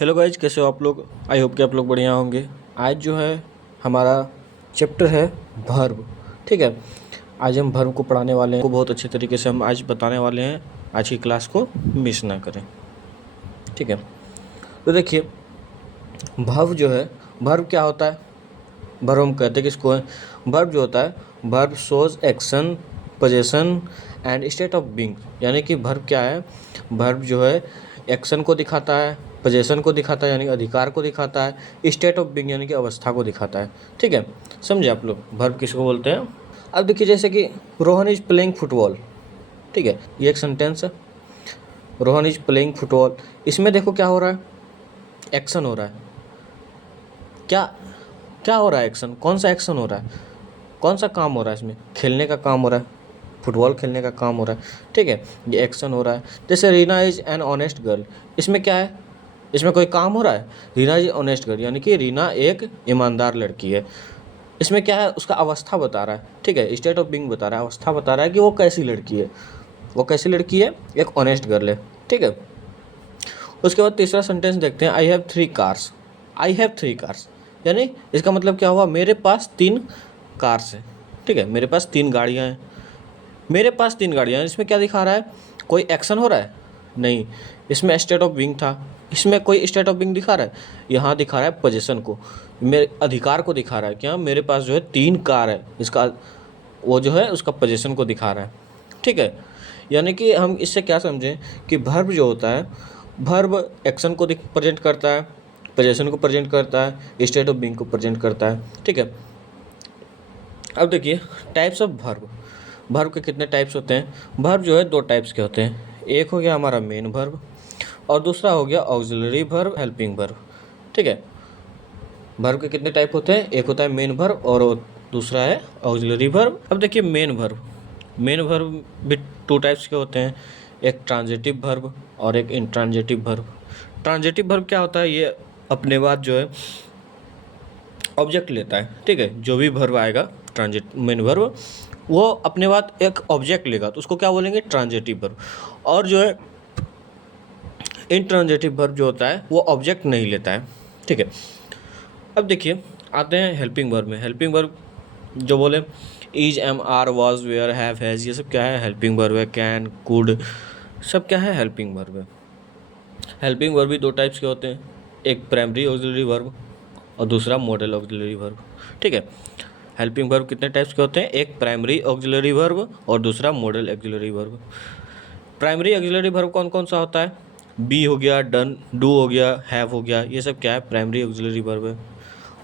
Hello guys, कैसे हो आप लोग। आई होप कि आप लोग बढ़िया होंगे। आज जो है हमारा चैप्टर है वर्ब। ठीक है, आज हम वर्ब को पढ़ाने वाले हैं, को बहुत अच्छे तरीके से हम आज बताने वाले हैं। आज की क्लास को मिस ना करें। ठीक है, तो देखिए वर्ब जो है, वर्ब क्या होता है। वर्ब हम कहते हैं किसको है। वर्ब जो होता है, verb shows action, possession and state of being. यानी कि वर्ब क्या है, वर्ब जो है एक्शन को दिखाता है, पोजेशन को दिखाता है यानी कि अधिकार को दिखाता है, स्टेट ऑफ बीइंग यानी कि अवस्था को दिखाता है। ठीक है, समझे आप लोग वर्ब किसको बोलते हैं। अब देखिए जैसे कि रोहन इज प्लेइंग फुटबॉल। ठीक है, ये एक सेंटेंस है, रोहन इज प्लेइंग फुटबॉल। इसमें देखो क्या हो रहा है, एक्शन हो रहा है। क्या क्या हो रहा है, एक्शन। कौन सा एक्शन हो रहा है, कौन सा काम हो रहा है इसमें। खेलने का काम हो रहा है, फुटबॉल खेलने का काम हो रहा है। ठीक है, ये एक्शन हो रहा है। जैसे Reena is an honest girl, इसमें क्या है, इसमें कोई काम हो रहा है। रीना इज ऑनेस्ट गर्ल यानी कि रीना एक ईमानदार लड़की है। इसमें क्या है, उसका अवस्था बता रहा है। ठीक है, स्टेट ऑफ बीइंग बता रहा है, अवस्था बता रहा है कि वो कैसी लड़की है। वो कैसी लड़की है, एक ऑनेस्ट गर्ल है। ठीक है, उसके बाद तीसरा सेंटेंस देखते हैं, I have 3 cars. I have 3 cars यानी इसका मतलब क्या हुआ, मेरे पास 3 कार्स हैं। ठीक है, मेरे पास 3 गाड़ियाँ हैं। मेरे पास 3 गाड़ियाँ हैं, इसमें क्या दिखा रहा है, कोई एक्शन हो रहा है नहीं। इसमें स्टेट ऑफ बीइंग था, इसमें कोई स्टेट ऑफ बीइंग दिखा रहा है। यहाँ दिखा रहा है पोजीशन को, मेरे अधिकार को दिखा रहा है। क्या, मेरे पास जो है 3 कार है, इसका वो जो है उसका पोजीशन को दिखा रहा है। ठीक है, यानी कि हम इससे क्या समझें कि वर्ब जो होता है, वर्ब एक्शन को प्रेजेंट करता है, पोजीशन को प्रेजेंट करता है, स्टेट ऑफ बीइंग को प्रेजेंट करता है। ठीक है, अब देखिए टाइप्स ऑफ वर्ब। वर्ब के कितने टाइप्स होते हैं। वर्ब जो है 2 टाइप्स के होते हैं। एक हो गया हमारा मेन वर्ब और दूसरा हो गया ऑक्सिलरी वर्ब, हेल्पिंग वर्ब। ठीक है, वर्ब के कितने टाइप होते हैं, एक होता है मेन वर्ब और दूसरा है ऑक्सिलरी वर्ब। अब देखिए मेन वर्ब, मेन वर्ब भी 2 टाइप्स के होते हैं, एक ट्रांजिटिव वर्ब और एक इंट्रांजिटिव वर्ब। ट्रांजिटिव वर्ब क्या होता है, ये अपने बाद जो है ऑब्जेक्ट लेता है। ठीक है, जो भी वर्ब आएगा ट्रांजिट मेन वर्ब, वो अपने बाद एक ऑब्जेक्ट लेगा, तो उसको क्या बोलेंगे, ट्रांजिटिव वर्ब। और जो है इंट्रांजिटिव वर्ब जो होता है वो ऑब्जेक्ट नहीं लेता है। ठीक है, अब देखिए आते हैं हेल्पिंग वर्ब में। हेल्पिंग वर्ब जो बोले is, am, are, was, were, have, has, ये सब क्या है, हेल्पिंग वर्ब है। कैन, कुड, सब क्या है, हेल्पिंग वर्ब है। हेल्पिंग वर्ब भी 2 टाइप्स के होते हैं, एक प्राइमरी ऑक्सिलरी वर्ब और दूसरा मॉडल ऑक्सिलरी वर्ब। ठीक है, हेल्पिंग वर्ब कितने टाइप्स के होते हैं, एक प्राइमरी ऑक्सिलरी वर्ब और दूसरा model auxiliary verb. Primary auxiliary verb कौन कौन सा होता है, बी हो गया, डन, डू हो गया, हैव हो गया, ये सब क्या है, प्राइमरी ऑक्सिलरी वर्ब है।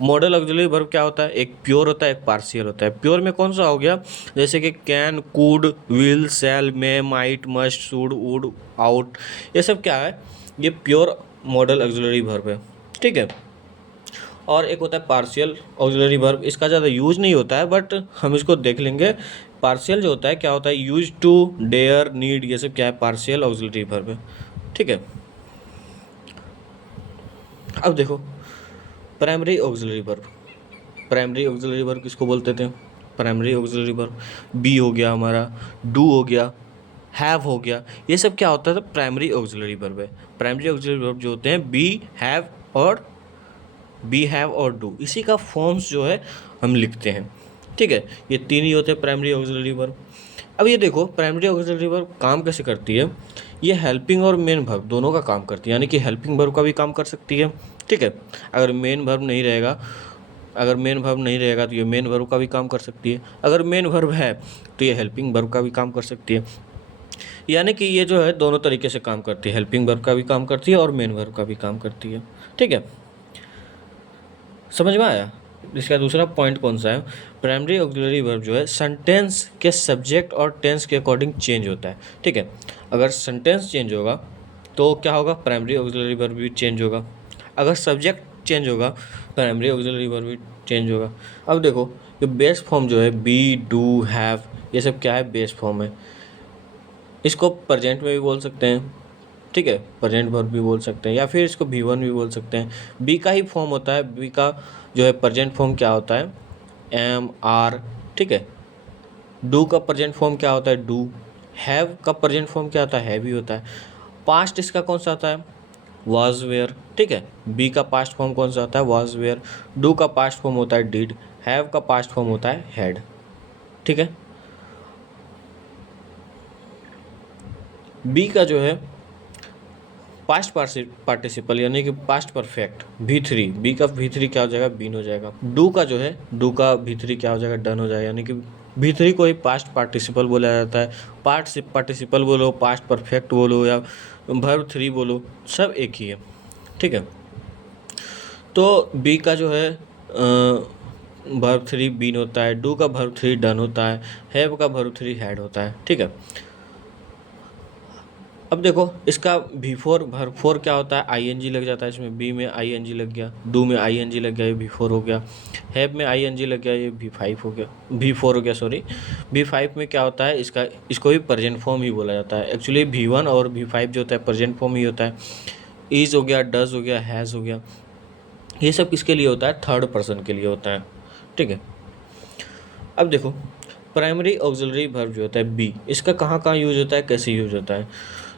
मॉडल ऑक्सिलरी वर्ब क्या होता है, एक प्योर होता है, एक पार्शियल होता है। प्योर में कौन सा हो गया, जैसे कि can, could, will, shall, may, might, must, should, would, ought, ये सब क्या है, ये प्योर मॉडल ऑक्सिलरी वर्ब है। ठीक है, और एक होता है पार्शियल ऑक्सिलरी वर्ब, इसका ज़्यादा यूज नहीं होता है बट हम इसको देख लेंगे। पार्शियल जो होता है क्या होता है, यूज टू, डेयर, नीड, ये सब क्या है, पार्शियल ऑक्सिलरी वर्ब है। ठीक है, अब देखो primary auxiliary verb. Primary auxiliary verb किसको बोलते थे, प्राइमरी ऑक्सिलरी वर्ब बी हो गया हमारा, डू हो गया, हैव हो गया, ये सब क्या होता है, तो प्राइमरी ऑक्सिलरी वर्ब है। प्राइमरी ऑक्सिलरी वर्ब जो होते हैं बी, हैव और बी, हैव और डू, इसी का फॉर्म्स जो है हम लिखते हैं। ठीक है, ये 3 ही होते हैं प्राइमरी ऑक्सिलरी वर्ब। अब ये देखो प्राइमरी ऑक्सिलरी वर्ब काम कैसे करती है, ये हेल्पिंग और मेन वर्ब दोनों का काम करती है, यानी कि हेल्पिंग वर्ब का भी काम कर सकती है। ठीक है, अगर मेन वर्ब नहीं रहेगा, अगर मेन वर्ब नहीं रहेगा तो ये मेन वर्ब का भी काम कर सकती है, अगर मेन वर्ब है तो ये हेल्पिंग वर्ब का भी काम कर सकती है। यानी कि ये जो है दोनों तरीके से काम करती है, हेल्पिंग वर्ब का भी काम करती है और मेन वर्ब का भी काम करती है। ठीक है, समझ में आया। इसका दूसरा पॉइंट कौन सा है, प्राइमरी ऑक्सिलरी वर्ब जो है सेंटेंस के सब्जेक्ट और टेंस के अकॉर्डिंग चेंज होता है। ठीक है, अगर सेंटेंस चेंज होगा तो क्या होगा, प्राइमरी ऑक्सिलरी वर्ब भी चेंज होगा। अगर सब्जेक्ट चेंज होगा, प्राइमरी ऑक्सिलरी वर्ब भी चेंज होगा। अब देखो ये बेस फॉर्म जो है बी, डू, हैव, ये सब क्या है, बेस फॉर्म है। इसको प्रेजेंट में भी बोल सकते हैं। ठीक है, प्रेजेंट वर्ब भी बोल सकते हैं या फिर इसको V1 भी बोल सकते हैं। बी का ही फॉर्म होता है, बी का जो है प्रेजेंट फॉर्म क्या होता है, एम, आर। ठीक है, डू का प्रेजेंट फॉर्म क्या होता है, डू। हैव का प्रेजेंट फॉर्म क्या होता है, हैव ही होता है। पास्ट इसका कौन सा आता है, वाज वेयर, ठीक है। बी का पास्ट फॉर्म कौन सा होता है, वाज वेयर। डू का पास्ट फॉर्म होता है डिड। हैव का पास्ट फॉर्म होता है हैड, ठीक है। बी का जो है पास्ट पार्टिसिपल यानी कि पास्ट परफेक्ट V3, बी का V3 क्या हो जाएगा, बीन हो जाएगा। डू का जो है, डू का V3 क्या हो जाएगा, डन हो जाएगा। यानी कि V3 को ही पास्ट पार्टिसिपल बोला जाता है। पास्ट पार्टिसिपल बोलो, पास्ट परफेक्ट बोलो या वर्ब 3 बोलो, सब एक ही है, ठीक है। तो बी का जो है वर्ब 3 बीन होता है, डू का वर्ब 3 डन होता है, हैव का वर्ब 3 हैड होता है, ठीक है। अब देखो इसका V4 वर्ब 4 क्या होता है, ING लग जाता है इसमें। बी में ING लग गया, डू में ING लग गया, ये V4 हो गया। हैव में ING लग गया, ये V5 हो गया, V4 हो गया सॉरी। V5 में क्या होता है, इसको भी प्रेजेंट फॉर्म ही बोला जाता है। एक्चुअली V1 और V5 जो होता है प्रेजेंट फॉर्म ही होता है। इज हो गया, डज हो गया, हैज़ हो गया, ये सब किसके लिए होता है, थर्ड पर्सन के लिए होता है, ठीक है। अब देखो प्राइमरी ऑक्सिलरी वर्ब जो होता है बी, इसका कहाँ कहाँ यूज होता है, कैसे यूज होता है।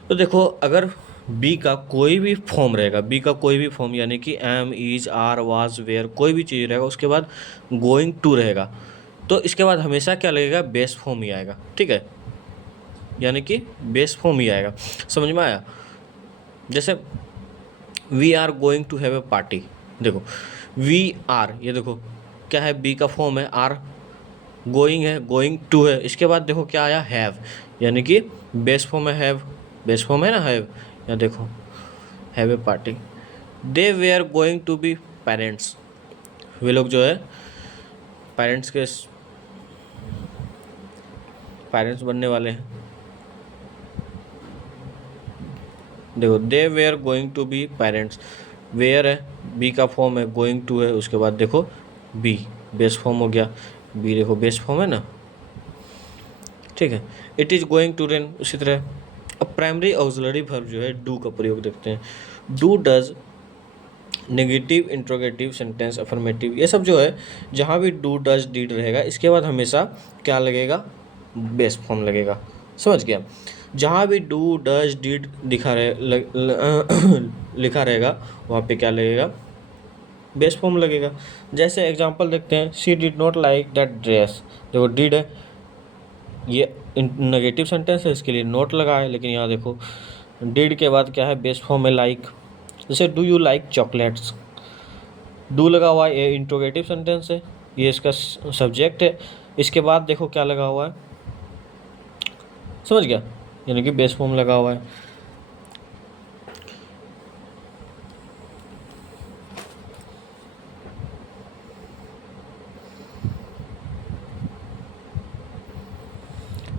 तो देखो अगर बी का कोई भी फॉर्म रहेगा, बी का कोई भी फॉर्म यानी कि am, is, are, was, were, कोई भी चीज़ रहेगा, उसके बाद गोइंग टू रहेगा, तो इसके बाद हमेशा क्या लगेगा, बेस फॉर्म ही आएगा, ठीक है। यानी कि बेस फॉर्म ही आएगा, समझ में आया। जैसे we are going to have a party, देखो वी आर, ये देखो क्या है, बी का फॉर्म है, आर गोइंग है, गोइंग टू है, इसके बाद देखो क्या आया, हैव, यानी कि बेस फॉर्म है हैव, बेस फॉर्म है ना हैव। यहाँ देखो हैव ए पार्टी। दे वे are going to be parents, वे लोग जो है पेरेंट्स बनने वाले हैं। देखो दे वे are going to be parents, where है, बी का फॉर्म है, गोइंग टू है, उसके बाद देखो बी बेस फॉर्म हो गया, बी देखो बेस फॉर्म है ना, ठीक है। It is going to rain, उसी तरह। अब प्राइमरी ऑक्सिलरी वर्ब जो है डू का प्रयोग देखते हैं। Do, does, negative, interrogative, sentence, affirmative, ये सब जो है जहाँ भी डू, डज, डिड रहेगा, इसके बाद हमेशा क्या लगेगा, बेस फॉर्म लगेगा, समझ गया। जहाँ भी डू, डज, डिड लिखा रहेगा वहाँ पे क्या लगेगा, बेस फॉर्म लगेगा। जैसे एग्जांपल देखते हैं, she did not like that dress, देखो डिड है, ये नेगेटिव सेंटेंस है, इसके लिए नोट लगा है, लेकिन यहाँ देखो डिड के बाद क्या है, बेस फॉर्म है लाइक। जैसे do you like chocolates, do लगा हुआ है, ये इंट्रोगेटिव सेंटेंस है, ये इसका सब्जेक्ट है, इसके बाद देखो क्या लगा हुआ है, समझ गया, यानी कि बेस फॉर्म लगा हुआ है।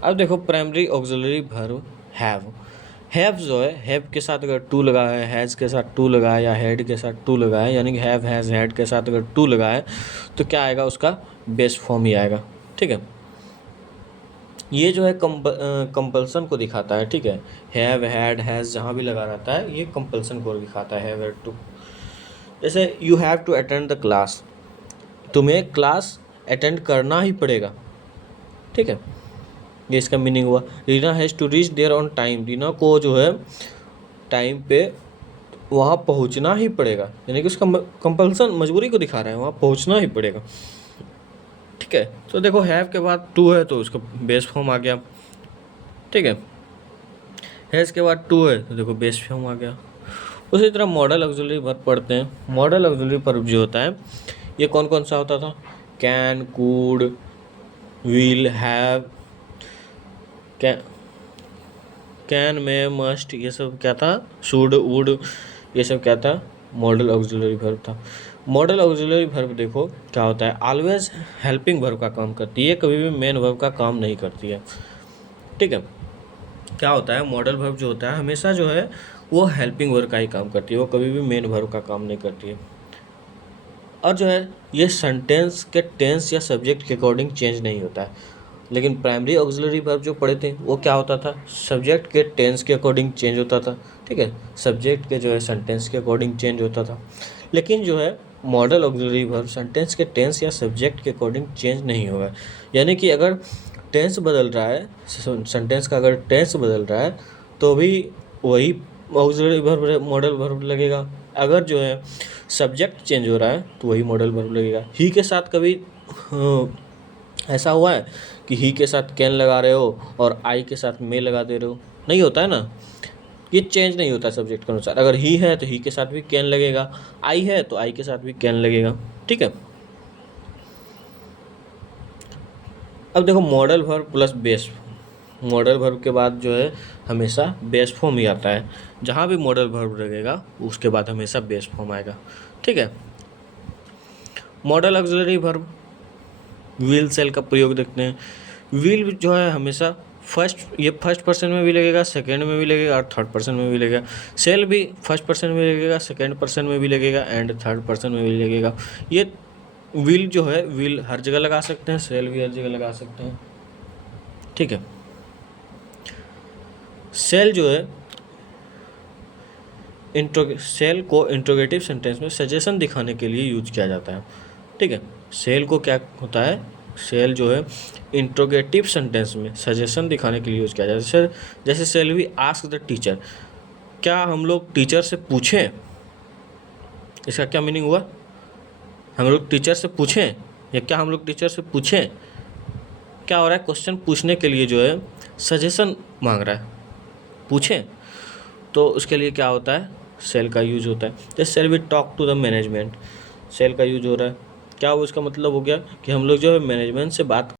अब देखो primary auxiliary verb have, have जो है, हैव के साथ अगर टू लगा है, हैज़ के साथ टू लगा है, या हैड के साथ टू लगा है, यानी कि हैव, हैज़, हैड के साथ अगर टू लगा है तो क्या आएगा, उसका बेस फॉर्म ही आएगा, ठीक है। ये जो है कंपल्सन को दिखाता है, ठीक है। हैव, हैड, हैज़ जहाँ भी लगा रहता है ये कंपल्सन को दिखाता है, हैव, हैड, टू। जैसे you have to attend the class, तुम्हें क्लास अटेंड करना ही पड़ेगा, ठीक है, ये इसका मीनिंग हुआ। Reena has to reach there on time, Reena को जो है टाइम पे वहाँ पहुँचना ही पड़ेगा, यानी कि उसका कंपल्सन, मजबूरी को दिखा रहा है, वहाँ पहुँचना ही पड़ेगा, ठीक है। तो देखो हैव के बाद टू है तो उसका बेस फॉर्म आ गया, ठीक है। हैज़ के बाद टू है तो देखो बेस फॉर्म आ गया। उसी तरह मॉडल ऑक्सिलरी वर्ब पढ़ते हैं। मॉडल ऑक्सिलरी वर्ब जो होता है ये कौन कौन सा होता था, can, could, will, have, can में मस्ट, ये सब क्या था, शुड, वुड, ये सब क्या था, मॉडल ऑक्सिलरी वर्ब था। मॉडल ऑक्सिलरी वर्ब देखो क्या होता है, ऑलवेज हेल्पिंग वर्ब का काम करती है, कभी भी मेन वर्ब का काम नहीं करती है, ठीक है। क्या होता है, मॉडल वर्ब जो होता है हमेशा जो है वो हेल्पिंग वर्ब का ही काम करती है, वो कभी भी मेन वर्ब का काम नहीं करती है। और जो है ये सेंटेंस के टेंस या सब्जेक्ट के अकॉर्डिंग चेंज नहीं होता है। लेकिन प्राइमरी ऑक्सिलरी वर्ब जो पढ़े थे वो क्या होता था, सब्जेक्ट के टेंस के अकॉर्डिंग चेंज होता था, ठीक है, सब्जेक्ट के जो है सेंटेंस के अकॉर्डिंग चेंज होता था। लेकिन जो है मॉडल ऑक्सिलरी वर्ब सेंटेंस के टेंस या सब्जेक्ट के अकॉर्डिंग चेंज नहीं होगा, यानी कि अगर टेंस बदल रहा है, सेंटेंस का अगर टेंस बदल रहा है तो भी वही ऑक्सिलरी वर्ब मॉडल वर्ब लगेगा। अगर जो है सब्जेक्ट चेंज हो रहा है तो वही मॉडल वर्ब लगेगा। ही के साथ कभी ऐसा हुआ है कि ही के साथ कैन लगा रहे हो और आई के साथ मे लगा दे रहे हो? नहीं होता है ना, ये चेंज नहीं होता सब्जेक्ट के अनुसार। अगर ही है तो ही के साथ भी कैन लगेगा, आई है तो आई के साथ भी कैन लगेगा। ठीक है, अब देखो modal verb plus base. Modal verb के बाद जो है हमेशा बेस फॉर्म ही आता है। जहाँ भी मॉडल वर्ब लगेगा उसके बाद हमेशा बेस फॉर्म आएगा। ठीक है, modal auxiliary verb will shall का प्रयोग देखते हैं। विल जो है हमेशा फर्स्ट पर्सन में भी लगेगा, सेकंड में भी लगेगा और थर्ड पर्सन में भी लगेगा। सेल भी फर्स्ट पर्सन में लगेगा, सेकंड पर्सन में भी लगेगा एंड थर्ड पर्सन में भी लगेगा। ये विल जो है विल हर जगह लगा सकते हैं, सेल भी हर जगह लगा सकते हैं। ठीक है, सेल जो है सेल को इंट्रोगेटिव सेंटेंस में सजेशन दिखाने के लिए यूज किया जाता है। ठीक है, सेल को क्या होता है, सेल जो है इंट्रोगेटिव सेंटेंस में सजेशन दिखाने के लिए यूज किया जाता है। जैसे shall we ask the teacher, क्या हम लोग टीचर से पूछें? इसका क्या मीनिंग हुआ? हम लोग टीचर से पूछें या क्या हम लोग टीचर से पूछें? क्या हो रहा है, क्वेश्चन पूछने के लिए जो है सजेशन मांग रहा है, पूछें। तो उसके लिए क्या होता है, सेल का यूज होता है। जैसे shall we talk to the management, shall का यूज हो रहा है। क्या वो इसका मतलब हो गया कि हम लोग जो है मैनेजमेंट से बात